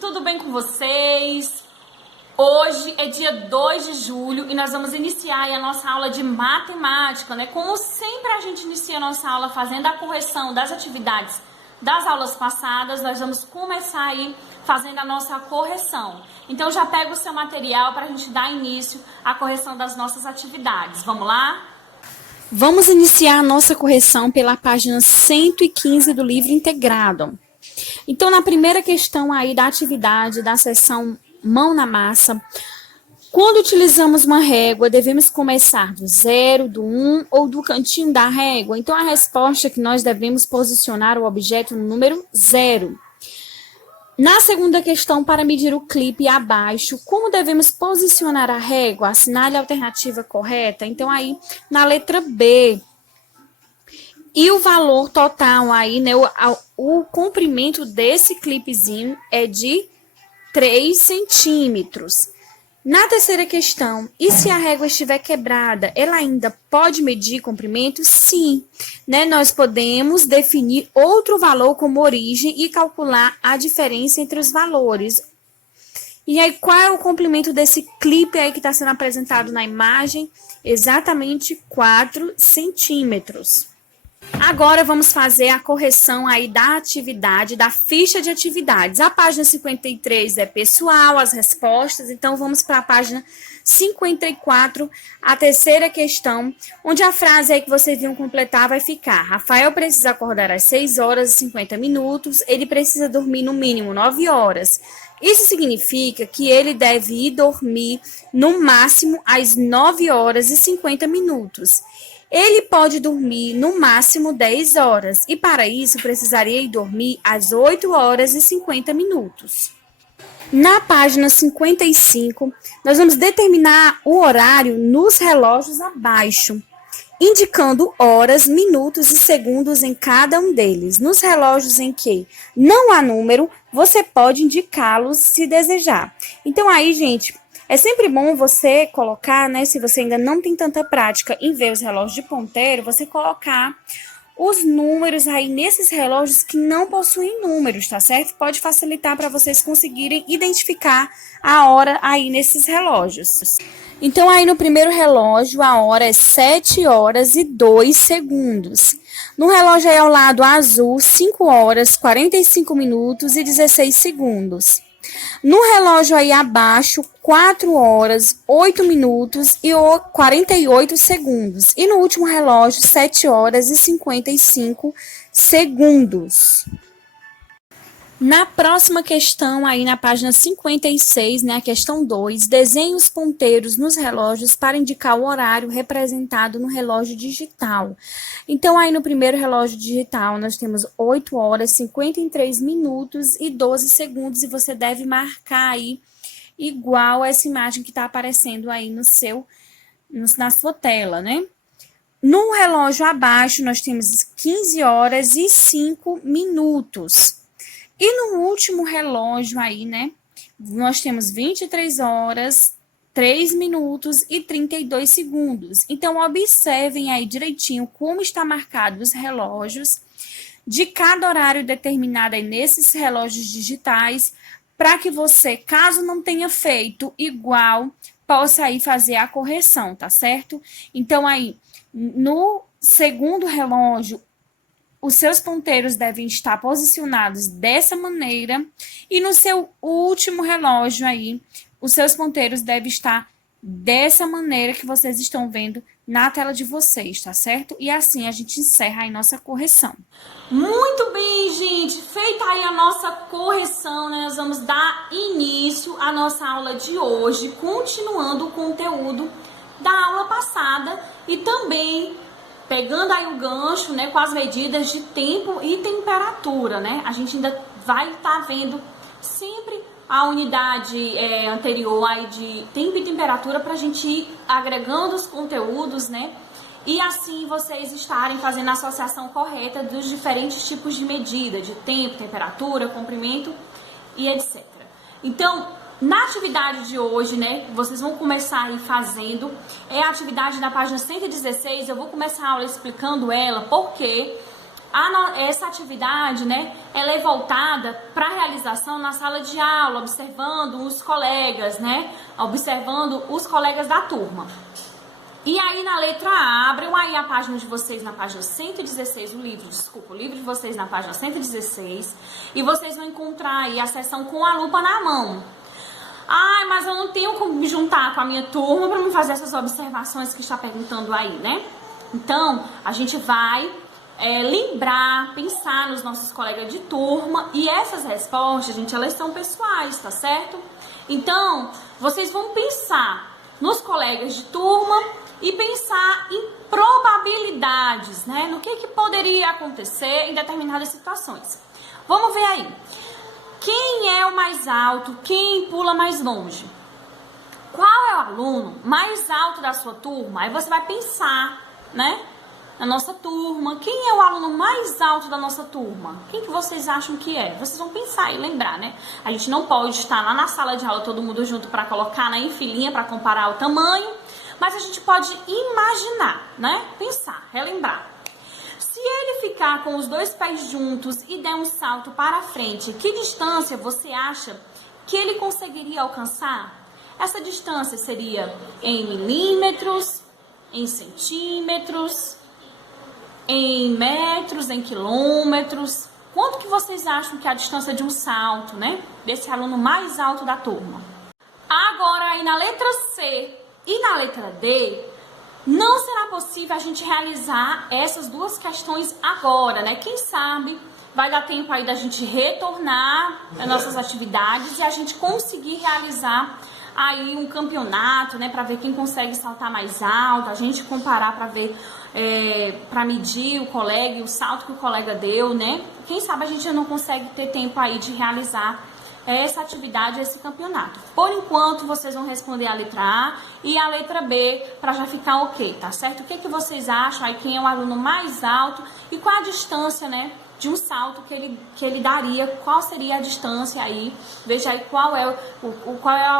tudo bem com vocês? Hoje é dia 2 de julho e nós vamos iniciar aí a nossa aula de matemática, né? Como sempre a gente inicia a nossa aula fazendo a correção das atividades das aulas passadas, nós vamos começar aí fazendo a nossa correção. Então já pega o seu material para a gente dar início à correção das nossas atividades. Vamos lá? Vamos iniciar a nossa correção pela página 115 do livro integrado. Então, na primeira questão aí da atividade da seção mão na massa, quando utilizamos uma régua, devemos começar do 0, do 1 ou do cantinho da régua? Então, a resposta é que nós devemos posicionar o objeto no número 0. Na segunda questão, para medir o clipe abaixo, como devemos posicionar a régua? Assinale a alternativa correta. Então, aí, na letra B. E o valor total aí, né? O comprimento desse clipezinho é de 3 centímetros. Na terceira questão, e se a régua estiver quebrada, ela ainda pode medir comprimento? Sim, né? Nós podemos definir outro valor como origem e calcular a diferença entre os valores. E aí, qual é o comprimento desse clipe aí que está sendo apresentado na imagem? Exatamente 4 centímetros. Agora vamos fazer a correção aí da atividade, da ficha de atividades. A página 53 é pessoal, as respostas, então vamos para a página 54, a terceira questão, onde a frase aí que vocês iam completar vai ficar: Rafael precisa acordar às 6 horas e 50 minutos, ele precisa dormir no mínimo 9 horas. Isso significa que ele deve ir dormir no máximo às 9 horas e 50 minutos. Ele pode dormir no máximo 10 horas e para isso precisaria ir dormir às 8 horas e 50 minutos. Na página 55, nós vamos determinar o horário nos relógios abaixo, indicando horas, minutos e segundos em cada um deles. Nos relógios em que não há número, você pode indicá-los se desejar. Então aí, gente, é sempre bom você colocar, né, se você ainda não tem tanta prática em ver os relógios de ponteiro, você colocar os números aí nesses relógios que não possuem números, tá certo? Pode facilitar para vocês conseguirem identificar a hora aí nesses relógios. Então, aí no primeiro relógio, a hora é 7 horas e 2 segundos. No relógio aí ao lado azul, 5 horas, 45 minutos e 16 segundos. No relógio aí abaixo, 4 horas, 8 minutos e 48 segundos. E no último relógio, 7 horas e 55 segundos. Na próxima questão, aí na página 56, né, a questão 2, desenhe os ponteiros nos relógios para indicar o horário representado no relógio digital. Então, aí no primeiro relógio digital, nós temos 8 horas, 53 minutos e 12 segundos, e você deve marcar aí igual essa imagem que está aparecendo aí na sua tela, né? No relógio abaixo, nós temos 15 horas e 5 minutos. E no último relógio aí, né, nós temos 23 horas, 3 minutos e 32 segundos. Então, observem aí direitinho como está marcado os relógios de cada horário determinado aí nesses relógios digitais, para que você, caso não tenha feito igual, possa aí fazer a correção, tá certo? Então, aí, no segundo relógio, os seus ponteiros devem estar posicionados dessa maneira, e no seu último relógio aí, os seus ponteiros devem estar dessa maneira que vocês estão vendo na tela de vocês, tá certo? E assim a gente encerra aí nossa correção. Muito bem, gente. Feita aí a nossa correção, né? Nós vamos dar início à nossa aula de hoje, continuando o conteúdo da aula passada e também pegando aí o gancho, né, com as medidas de tempo e temperatura, né? A gente ainda vai estar vendo sempre a unidade anterior aí de tempo e temperatura para a gente ir agregando os conteúdos, né? E assim vocês estarem fazendo a associação correta dos diferentes tipos de medida, de tempo, temperatura, comprimento e etc. Então, na atividade de hoje, né, vocês vão começar aí fazendo, é a atividade da página 116, eu vou começar a aula explicando ela, porque essa atividade, né, ela é voltada para a realização na sala de aula, observando os colegas, né, observando os colegas da turma. E aí na letra A, abram aí a página de vocês na página 116, o livro de vocês na página 116, e vocês vão encontrar aí a seção com a lupa na mão. Ai, mas eu não tenho como me juntar com a minha turma para me fazer essas observações que está perguntando aí, né? Então, a gente vai lembrar, pensar nos nossos colegas de turma, e essas respostas, gente, elas são pessoais, tá certo? Então, vocês vão pensar nos colegas de turma e pensar em probabilidades, né? No que poderia acontecer em determinadas situações. Vamos ver aí. Quem é o mais alto? Quem pula mais longe? Qual é o aluno mais alto da sua turma? Aí você vai pensar, né? Na nossa turma. Quem é o aluno mais alto da nossa turma? Quem que vocês acham que é? Vocês vão pensar e lembrar, né? A gente não pode estar lá na sala de aula todo mundo junto para colocar em filinha para comparar o tamanho, mas a gente pode imaginar, né? Pensar, relembrar. Se ele ficar com os dois pés juntos e der um salto para frente, que distância você acha que ele conseguiria alcançar? Essa distância seria em milímetros, em centímetros, em metros, em quilômetros. Quanto que vocês acham que é a distância de um salto, né? Desse aluno mais alto da turma? Agora, aí na letra C e na letra D, não será possível a gente realizar essas duas questões agora, né? Quem sabe vai dar tempo aí da gente retornar às nossas atividades e a gente conseguir realizar aí um campeonato, né? Para ver quem consegue saltar mais alto, a gente comparar para ver, para medir o colega e o salto que o colega deu, né? Quem sabe a gente não consegue ter tempo aí de realizar essa atividade, esse campeonato. Por enquanto, vocês vão responder a letra A e a letra B para já ficar ok, tá certo? O que vocês acham aí? Quem é o aluno mais alto e qual a distância, né, de um salto que ele daria? Qual seria a distância aí? Veja aí qual é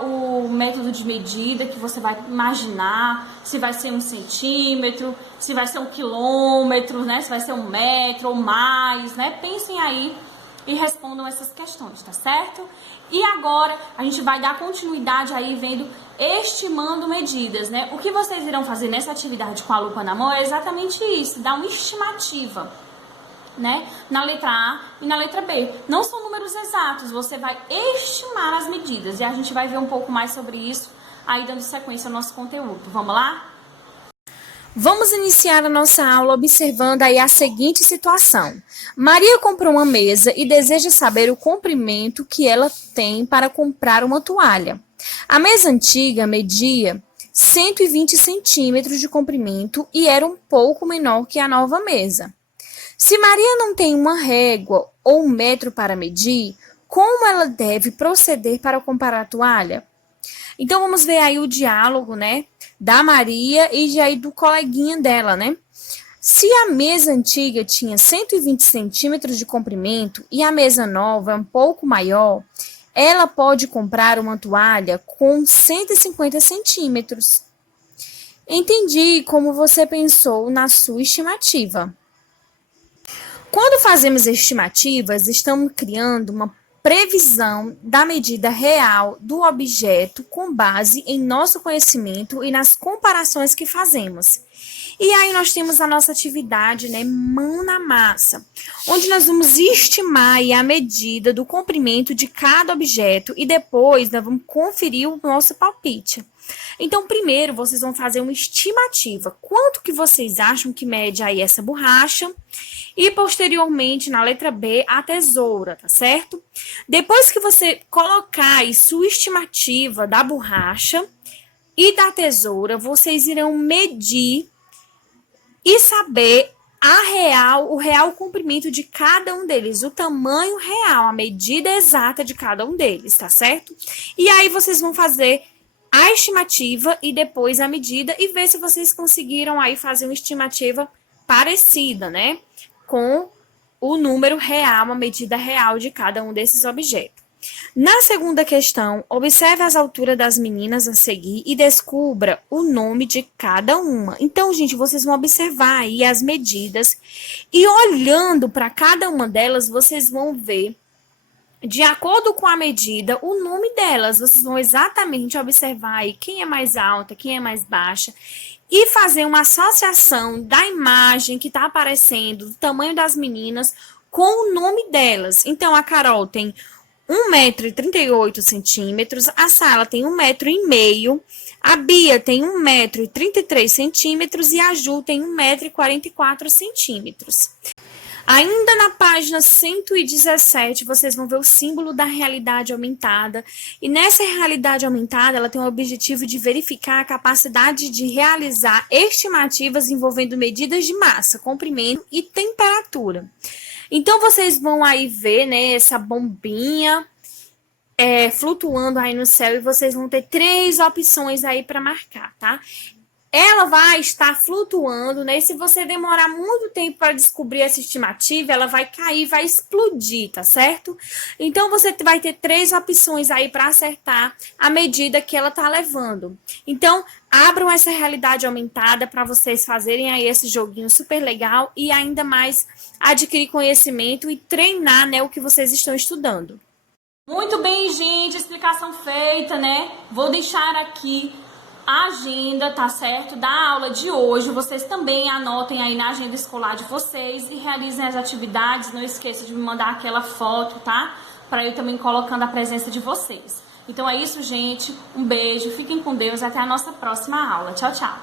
o método de medida que você vai imaginar. Se vai ser 1 centímetro, se vai ser 1 quilômetro, né? Se vai ser 1 metro ou mais, né? Pensem aí e respondam essas questões, tá certo? E agora a gente vai dar continuidade aí vendo estimando medidas, né? O que vocês irão fazer nessa atividade com a lupa na mão é exatamente isso, dar uma estimativa, né? Na letra A e na letra B. Não são números exatos, você vai estimar as medidas e a gente vai ver um pouco mais sobre isso aí dando sequência ao nosso conteúdo. Vamos lá? Vamos iniciar a nossa aula observando aí a seguinte situação. Maria comprou uma mesa e deseja saber o comprimento que ela tem para comprar uma toalha. A mesa antiga media 120 centímetros de comprimento e era um pouco menor que a nova mesa. Se Maria não tem uma régua ou um metro para medir, como ela deve proceder para comprar a toalha? Então, vamos ver aí o diálogo, né, da Maria e aí do coleguinha dela, né? Se a mesa antiga tinha 120 centímetros de comprimento e a mesa nova é um pouco maior, ela pode comprar uma toalha com 150 centímetros. Entendi como você pensou na sua estimativa. Quando fazemos estimativas, estamos criando uma previsão da medida real do objeto com base em nosso conhecimento e nas comparações que fazemos. E aí nós temos a nossa atividade, né, mão na massa, onde nós vamos estimar aí a medida do comprimento de cada objeto e depois nós vamos conferir o nosso palpite. Então, primeiro, vocês vão fazer uma estimativa. Quanto que vocês acham que mede aí essa borracha? E, posteriormente, na letra B, a tesoura, tá certo? Depois que você colocar aí sua estimativa da borracha e da tesoura, vocês irão medir e saber o real comprimento de cada um deles, o tamanho real, a medida exata de cada um deles, tá certo? E aí vocês vão fazer a estimativa e depois a medida e ver se vocês conseguiram aí fazer uma estimativa parecida, né? Com o número real, a medida real de cada um desses objetos. Na segunda questão, observe as alturas das meninas a seguir e descubra o nome de cada uma. Então, gente, vocês vão observar aí as medidas e olhando para cada uma delas, vocês vão ver, de acordo com a medida, o nome delas. Vocês vão exatamente observar aí quem é mais alta, quem é mais baixa e fazer uma associação da imagem que está aparecendo, do tamanho das meninas, com o nome delas. Então, a Carol tem 1,38 m, a Sara tem 1,5 m, a Bia tem 1,33 m e a Ju tem 1,44 m. Ainda na página 117, vocês vão ver o símbolo da realidade aumentada. E nessa realidade aumentada, ela tem o objetivo de verificar a capacidade de realizar estimativas envolvendo medidas de massa, comprimento e temperatura. Então, vocês vão aí ver, né, essa bombinha flutuando aí no céu e vocês vão ter 3 opções aí para marcar, tá? Ela vai estar flutuando, né? E se você demorar muito tempo para descobrir essa estimativa, ela vai cair, vai explodir, tá certo? Então, você vai ter 3 opções aí para acertar a medida que ela tá levando. Então, abram essa realidade aumentada para vocês fazerem aí esse joguinho super legal e ainda mais adquirir conhecimento e treinar, né, o que vocês estão estudando. Muito bem, gente, explicação feita, né? Vou deixar aqui a agenda, tá certo? Da aula de hoje. Vocês também anotem aí na agenda escolar de vocês e realizem as atividades. Não esqueça de me mandar aquela foto, tá? Para eu também colocando a presença de vocês. Então é isso, gente. Um beijo, fiquem com Deus. Até a nossa próxima aula. Tchau, tchau.